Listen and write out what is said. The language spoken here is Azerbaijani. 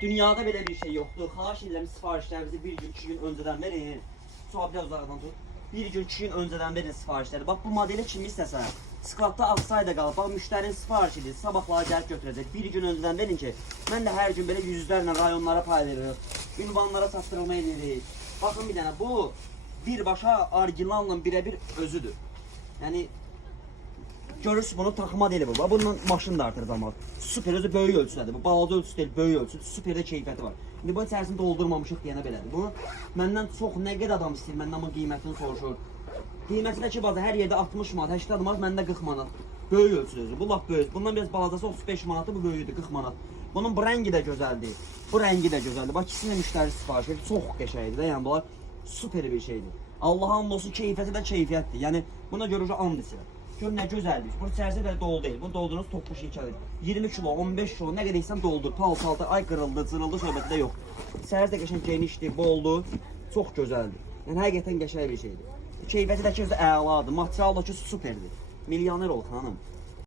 Dünyada belə bir şey yoxdur. Xahiş edirəm sifarişlərinizi bir gün, 2 gün öncədən verin. Sual biraz uzaqdan tut. Bir gün, 2 gün öncədən verin sifarişləri. Bax bu modeli kim istəsə, skladda aksayda qalıb. Bax müştərinin sifarişidir. Sabahlara gəlib götürəcək. Bir gün öncədən verin ki, mən də hər gün belə yüzlərlə rayonlara pay veririk. Ünvanlara çatdırılma edirik. Baxın bir dənə bu birbaşa orijinalla birəbir özüdür. Yəni görürsünüz bunu taxma deyil bu. Bununla maşın da artıracağım. Super özü böyük ölçüdədir. Bu balaca ölçüsü deyil, böyük ölçüdür. Super də keyfiyyəti var. İndi bunun içərisini doldurmamışıq deyənə belədir. Bunu məndən çox nə qədər adam istəyir, məndən bunun qiymətini soruşur. Qiyməti də ki bazar hər yerdə 60 manat, 80 manat, məndə 40 manat. Böyük ölçüdür. Bu lap böyük. Bundan biraz balacası 35 manatı, bu böyüdür 40 manat. Bunun bu rəngi də gözəldir. Bu rəngi də gözəldir. Bax ikisini müştəri sifariş verir. Çox qəşəngdir. Yəni bunlar super bir şeydir. Allah'ın olsun keyfiyyəti də keyfiyyətdir. Yəni buna görə and içirəm. Gör nə gözəldir. Bu içərisi də dolu deyil. Bu doldurunuz toplu şekerdir. 20 kilo, 15 kilo nə qədər istəsən doldur. Paltı, ay qırıldı, cırıldı söhbəti də yox. İçərisi də qəşəng genişdir, boldur. Çox gözəldir. Yəni həqiqətən qəşəng bir şeydir. Keyfiyyəti də ki özü əladır. Material da ki superdir. Milyoner ol xanım.